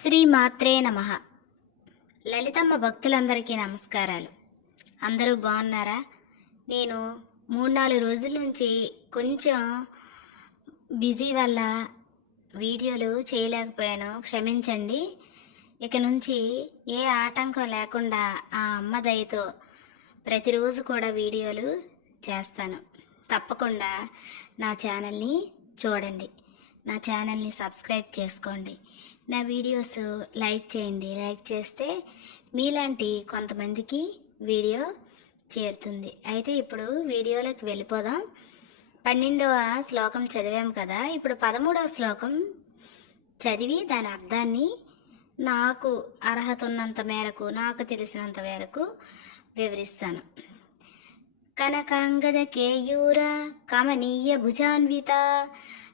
శ్రీమాత్రే నమ. లలితమ్మ భక్తులందరికీ నమస్కారాలు. అందరూ బాగున్నారా? నేను మూడు నాలుగు రోజుల నుంచి కొంచెం బిజీ వల్ల వీడియోలు చేయలేకపోయాను. క్షమించండి. ఇక నుంచి ఏ ఆటంకం లేకుండా ఆ అమ్మ దయతో ప్రతిరోజు కూడా వీడియోలు చేస్తాను. తప్పకుండా నా ఛానల్ని చూడండి. నా ఛానల్ని సబ్స్క్రైబ్ చేసుకోండి. నా వీడియోస్ లైక్ చేయండి. లైక్ చేస్తే మీలాంటి కొంతమందికి వీడియో చేరుతుంది. అయితే ఇప్పుడు వీడియోలోకి వెళ్ళిపోదాం. పన్నెండవ శ్లోకం చదివాం కదా. ఇప్పుడు పదమూడవ శ్లోకం చదివి దాని అర్థాన్ని నాకు అర్హత ఉన్నంత మేరకు నాకు తెలిసినంత మేరకు వివరిస్తాను. కనకాంగద కేయూర కమనీయ భుజాన్విత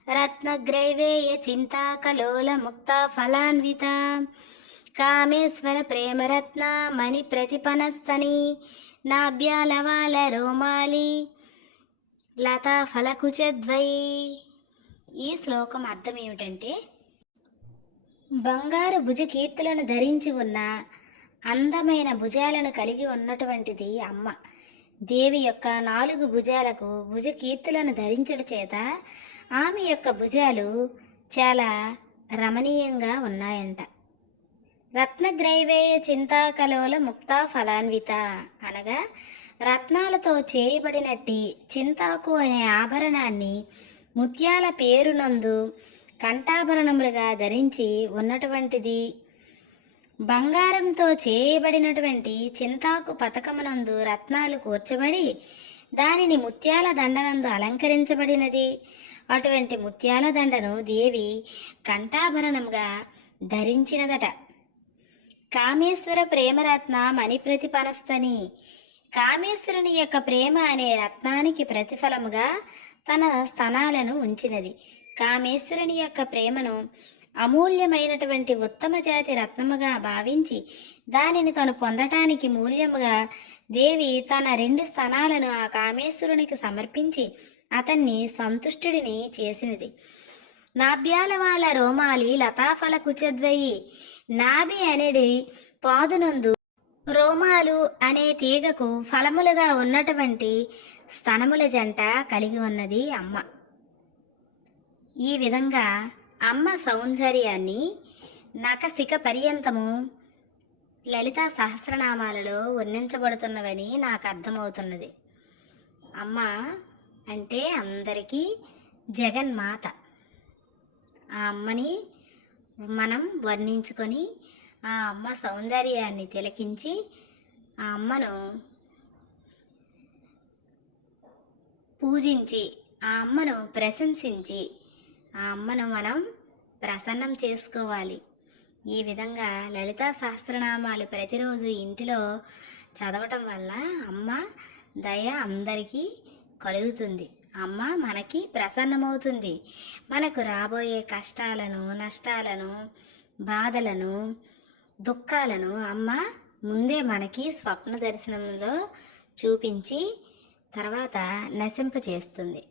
రత్నగ్రైవేయ చింతా కలోల ముక్త ఫలాన్విత కామేశ్వర ప్రేమరత్న మణి ప్రతిపనస్తని నాభ్యాలవాల రోమాలి లతా ఫలకుచద్వై ఈ శ్లోకం అర్థం ఏమిటంటే బంగారు భుజకీర్తులను ధరించి ఉన్న అందమైన భుజాలను కలిగి ఉన్నటువంటిది అమ్మ. దేవి యొక్క నాలుగు భుజాలకు భుజకీర్తులను ధరించడం చేత ఆమె యొక్క భుజాలు చాలా రమణీయంగా ఉన్నాయంట. రత్నగ్రైవేయ చింతాకలోల ముక్తా ఫలాన్విత అనగా రత్నాలతో చేయబడినట్టి చింతాకు అనే ఆభరణాన్ని ముత్యాల పేరునందు కంఠాభరణములుగా ధరించి ఉన్నటువంటిది. బంగారంతో చేయబడినటువంటి చింతాకు పథకమునందు రత్నాలు కూర్చబడి దానిని ముత్యాల దండనందు అలంకరించబడినది. అటువంటి ముత్యాల దండను దేవి కంఠాభరణంగా ధరించినదట. కామేశ్వర ప్రేమరత్న మణి ప్రతిపనస్తని. కామేశ్వరుని యొక్క ప్రేమ అనే రత్నానికి ప్రతిఫలముగా తన స్థనాలను ఉంచినది. కామేశ్వరుని యొక్క ప్రేమను అమూల్యమైనటువంటి ఉత్తమ జాతి రత్నముగా భావించి దానిని తను పొందటానికి మూల్యముగా దేవి తన రెండు స్థనాలను ఆ కామేశ్వరునికి సమర్పించి అతన్ని సంతుష్టుడిని చేసినది. నాభ్యాల వాళ్ళ రోమాలి లతాఫల కుచద్వయి నాభి అనేది పాదునందు రోమాలు అనే తీగకు ఫలములుగా ఉన్నటువంటి స్తనముల జంట కలిగి ఉన్నది అమ్మ. ఈ విధంగా అమ్మ సౌందర్యాన్ని నకసిక పర్యంతము లలిత సహస్రనామాలలో వర్ణించబడుతున్నవని నాకు అర్థమవుతున్నది. అమ్మ అంటే అందరికీ జగన్మాత ఆ అమ్మని మనం వర్ణించుకొని ఆ అమ్మ సౌందర్యాన్ని తిలకించి ఆ అమ్మను పూజించి ఆ అమ్మను ప్రశంసించి ఆ అమ్మను మనం ప్రసన్నం చేసుకోవాలి. ఈ విధంగా లలితా సహస్రనామాలు ప్రతిరోజు ఇంటిలో చదవటం వల్ల అమ్మ దయ అందరికీ కలుగుతుంది. అమ్మ మనకి ప్రసన్నమవుతుంది. మనకు రాబోయే కష్టాలను నష్టాలను బాధలను దుఃఖాలను అమ్మ ముందే మనకి స్వప్న దర్శనంలో చూపించి తర్వాత నశింపచేస్తుంది